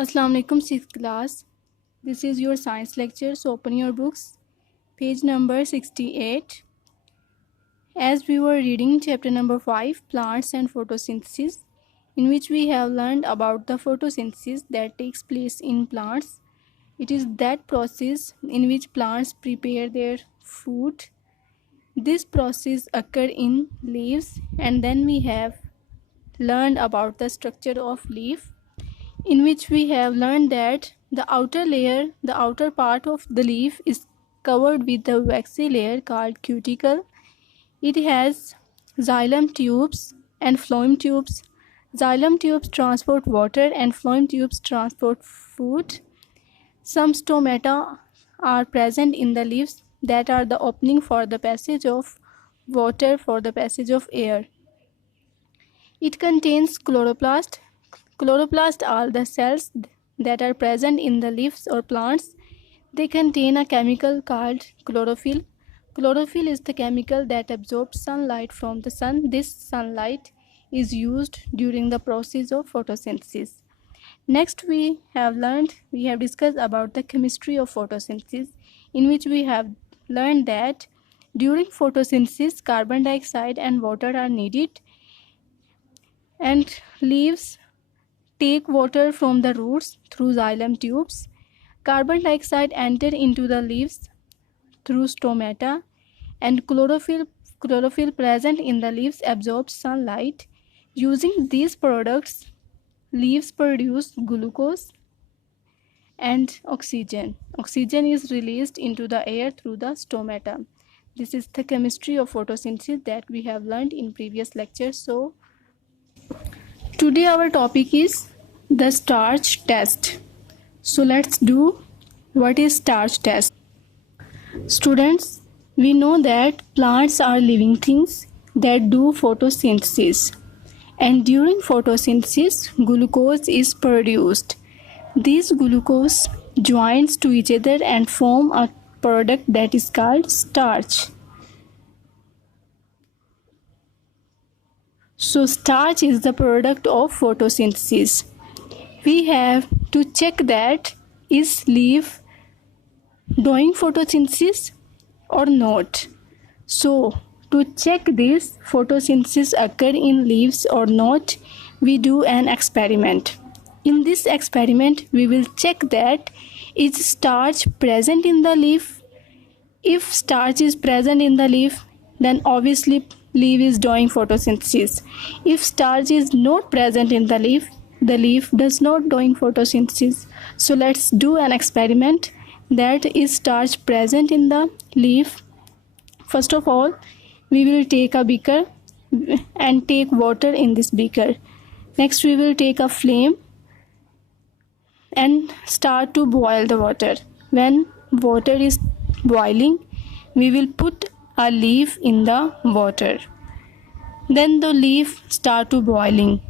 Assalamu alaikum, 6th class. This is your science lecture, so open your books. Page number 68. As we were reading chapter number 5, Plants and Photosynthesis, in which we have learned about the photosynthesis that takes place in plants. It is that process in which plants prepare their food. This process occurs in leaves, and then we have learned about the structure of leaf, in which we have learned that the outer layer, the outer part of the leaf is covered with a waxy layer called cuticle. It has xylem tubes and phloem tubes. Xylem tubes transport water and phloem tubes transport food. Some stomata are present in the leaves that are the opening for the passage of water, for the passage of air. It contains chloroplast. Chloroplasts are the cells that are present in the leaves or plants. They contain a chemical called chlorophyll. Chlorophyll is the chemical that absorbs sunlight from the sun. This sunlight is used during the process of photosynthesis. Next, we have discussed about the chemistry of photosynthesis, in which we have learned that during photosynthesis, carbon dioxide and water are needed, and leaves take water from the roots through xylem tubes. Carbon dioxide enter into the leaves through stomata, and chlorophyll present in the leaves absorbs sunlight. Using these products, leaves produce glucose and oxygen. Oxygen is released into the air through the stomata. This is the chemistry of photosynthesis that we have learned in previous lectures. So today our topic is the starch test. So let's do what is starch test. Students, we know that plants are living things that do photosynthesis, and during photosynthesis glucose is produced. These glucose joins to each other and form a product that is called starch. So starch is the product of photosynthesis. We have to check that is leaf doing photosynthesis or not. So to check this photosynthesis occur in leaves or not, we do an experiment. In this experiment, we will check that is starch present in the leaf. If starch is present in the leaf, then obviously leaf is doing photosynthesis. If starch is not present in the leaf does not doing photosynthesis. So let's do an experiment that is starch present in the leaf. First of all, we will take a beaker and take water in this beaker. Next, we will take a flame and start to boil the water. When water is boiling, we will put a leaf in the water. Then the leaf start to boiling.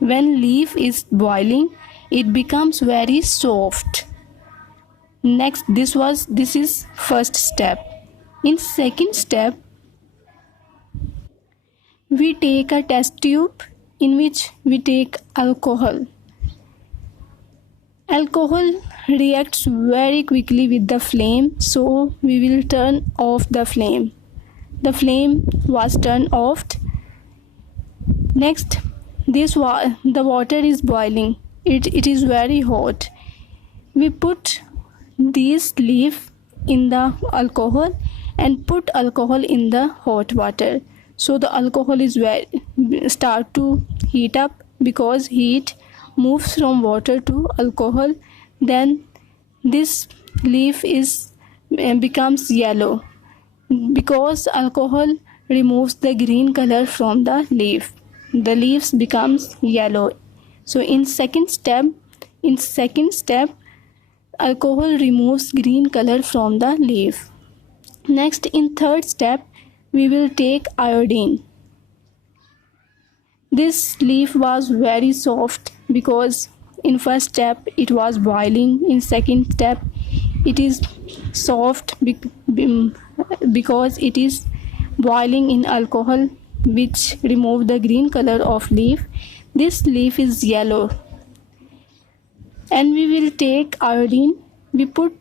When leaf is boiling, it becomes very soft. Next, this is first step. In second step, we take a test tube in which we take alcohol. Alcohol reacts very quickly with the flame, so we will turn off the flame. The flame was turned off. Next, the water is boiling. It is very hot. We put this leaf in the alcohol and put alcohol in the hot water. So the alcohol is start to heat up, because heat moves from water to alcohol. Then this leaf becomes yellow, because alcohol removes the green color from the leaf. The leaves becomes yellow. So in second step, alcohol removes green color from the leaf. Next, in third step, we will take iodine. This leaf was very soft, because in first step it was boiling. In second step, it is soft because it is boiling in alcohol, which remove the green color of leaf. This leaf is yellow. and we will take iodine. We put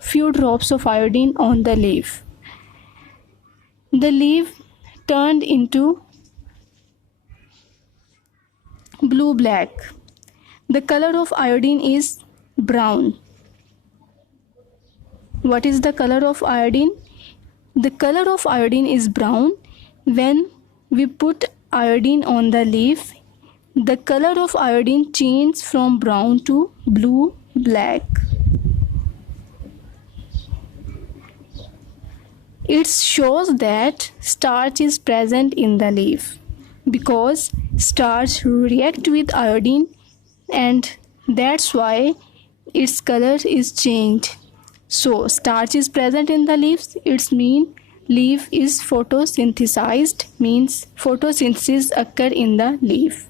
few drops of iodine on the leaf. The leaf turned into blue black. The color of iodine is brown. What is the color of iodine? The color of iodine is brown. When we put iodine on the leaf, the color of iodine changes from brown to blue black. It shows that starch is present in the leaf because starch react with iodine, and that's why its color is changed. So starch is present in the leaves. It means leaf is photosynthesized, means photosynthesis occur in the leaf.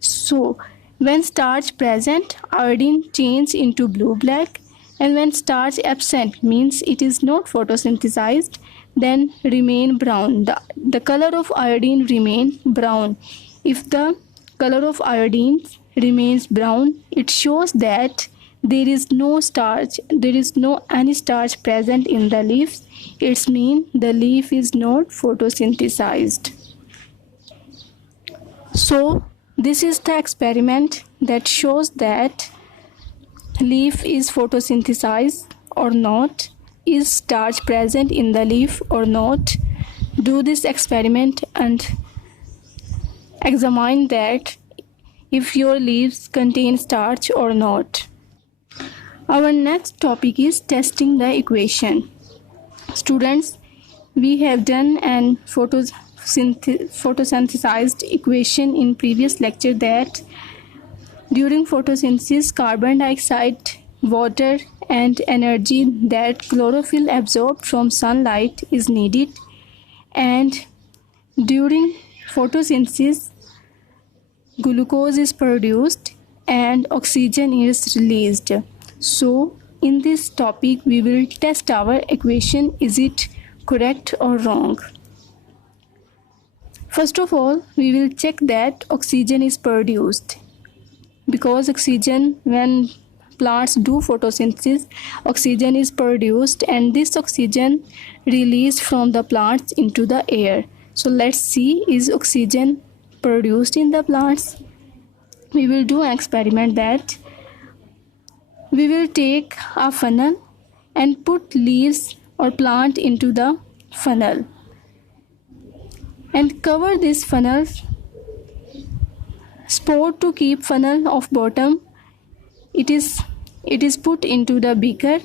So when starch present, iodine change into blue black, and when starch absent, means it is not photosynthesized, then remain brown. The color of iodine remain brown. If the color of iodine remains brown, it shows that there is no starch, there is no any starch present in the leaves. It means the leaf is not photosynthesized. So this is the experiment that shows that leaf is photosynthesized or not. Is starch present in the leaf or not? Do this experiment and examine that if your leaves contain starch or not. Our next topic is testing the equation. Students, we have done an photosynthesized equation in previous lecture that during photosynthesis, carbon dioxide, water, and energy that chlorophyll absorbed from sunlight is needed, and during photosynthesis, glucose is produced and oxygen is released. So in this topic we will test our equation, is it correct or wrong. First of all, we will check that oxygen is produced, because oxygen, when plants do photosynthesis, oxygen is produced and this oxygen released from the plants into the air. So let's see, is oxygen produced in the plants? We will do an experiment that we will take a funnel and put leaves or plant into the funnel and cover this funnel. Sport to keep funnel of bottom, it is put into the beaker.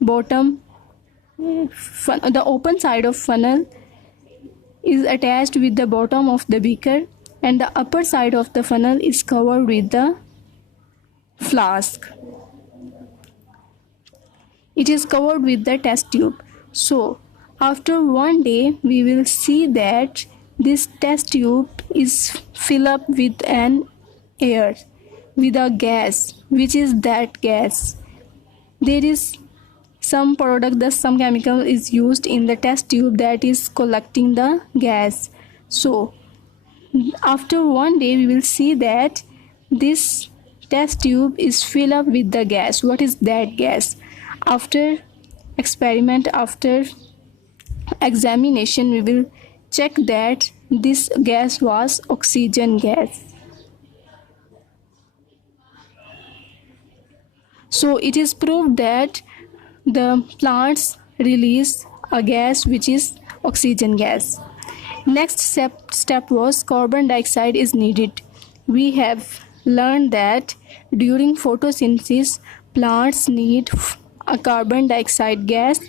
Bottom, the open side of funnel is attached with the bottom of the beaker, and the upper side of the funnel is covered with the flask. It is covered with the test tube. So after 1 day we will see that this test tube is filled up with an air, with a gas. Which is that gas? There is some product, some chemical is used in the test tube that is collecting the gas. So after 1 day we will see that this test tube is filled up with the gas. What is that gas? After experiment, after examination, we will check that this gas was oxygen gas. So it is proved that the plants release a gas which is oxygen gas. Next step was carbon dioxide is needed. We have learned that during photosynthesis, plants need a carbon dioxide gas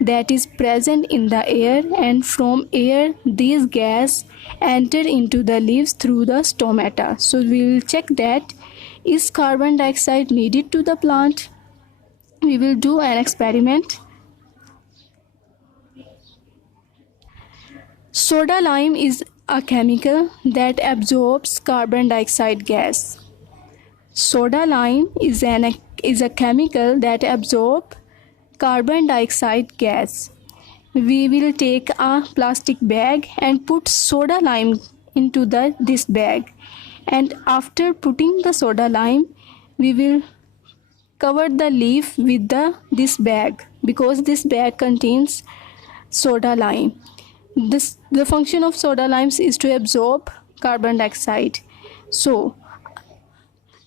that is present in the air, and from air these gas enter into the leaves through the stomata. So we will check that is carbon dioxide needed to the plant. We will do an experiment. Soda lime is a chemical that absorbs carbon dioxide gas. Soda lime is a chemical that absorbs carbon dioxide gas. We will take a plastic bag and put soda lime into this bag, and after putting the soda lime, we will cover the leaf with this bag, because this bag contains soda lime. The function of soda limes is to absorb carbon dioxide. So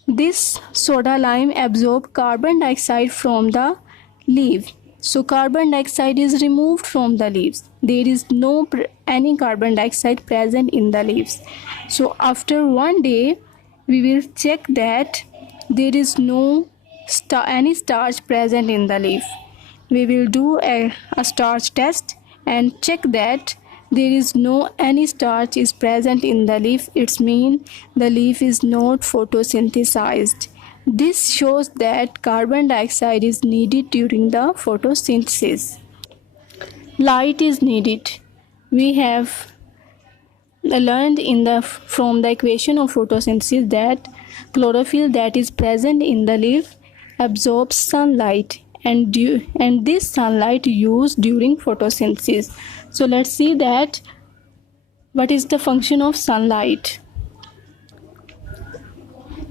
this soda lime absorb carbon dioxide from the leaf. So carbon dioxide is removed from the leaves. There is no any carbon dioxide present in the leaves. So after 1 day, we will check that there is no any starch present in the leaf. We will do a starch test and check that there is no any starch is present in the leaf. It means the leaf is not photosynthesized. This shows that carbon dioxide is needed during the photosynthesis. Light is needed. We have learned from the equation of photosynthesis that chlorophyll that is present in the leaf absorbs sunlight, and this sunlight used during photosynthesis. So let's see that what is the function of sunlight.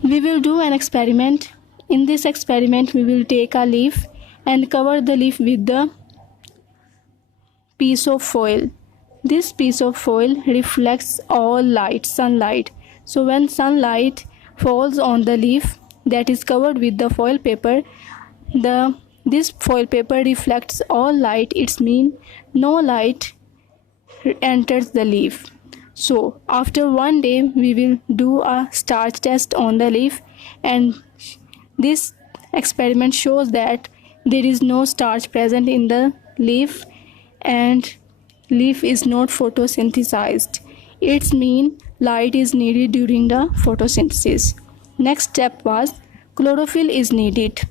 We will do an experiment. In this experiment, we will take a leaf and cover the leaf with the piece of foil. This piece of foil reflects all sunlight. So when sunlight falls on the leaf that is covered with the foil paper, this foil paper reflects all light. It means no light enters the leaf. So after 1 day, we will do a starch test on the leaf, and this experiment shows that there is no starch present in the leaf and leaf is not photosynthesized. It means light is needed during the photosynthesis. Next step was chlorophyll is needed.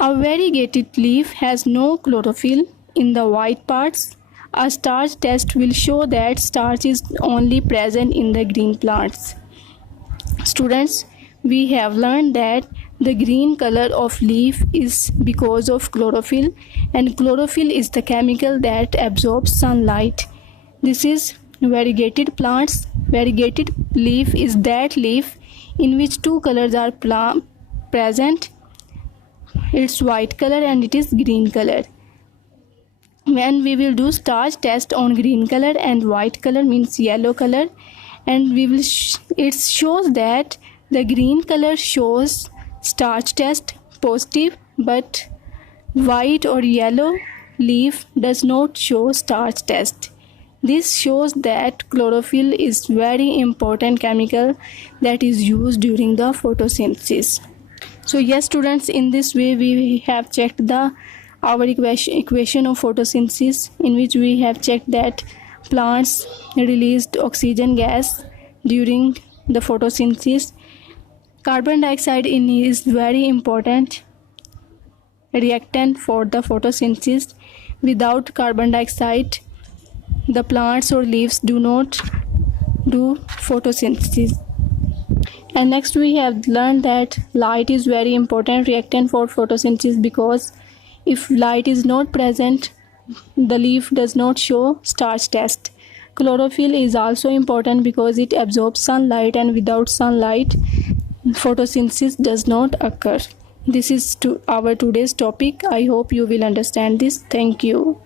A variegated leaf has no chlorophyll in the white parts. A starch test will show that starch is only present in the green plants. Students, we have learned that the green color of leaf is because of chlorophyll, and chlorophyll is the chemical that absorbs sunlight. This is variegated plants. Variegated leaf is that leaf in which two colors are present. It's white color and it is green color. When we will do starch test on green color and white color means yellow color, and we will it shows that the green color shows starch test positive, but white or yellow leaf does not show starch test. This shows that chlorophyll is very important chemical that is used during the photosynthesis. So yes students, in this way we have checked our equation of photosynthesis, in which we have checked that plants released oxygen gas during the photosynthesis. Carbon dioxide is very important reactant for the photosynthesis. Without carbon dioxide, the plants or leaves do not do photosynthesis. And next we have learned that light is very important reactant for photosynthesis, because if light is not present, the leaf does not show starch test. Chlorophyll is also important because it absorbs sunlight, and without sunlight, photosynthesis does not occur. This is our today's topic. I hope you will understand this. Thank you.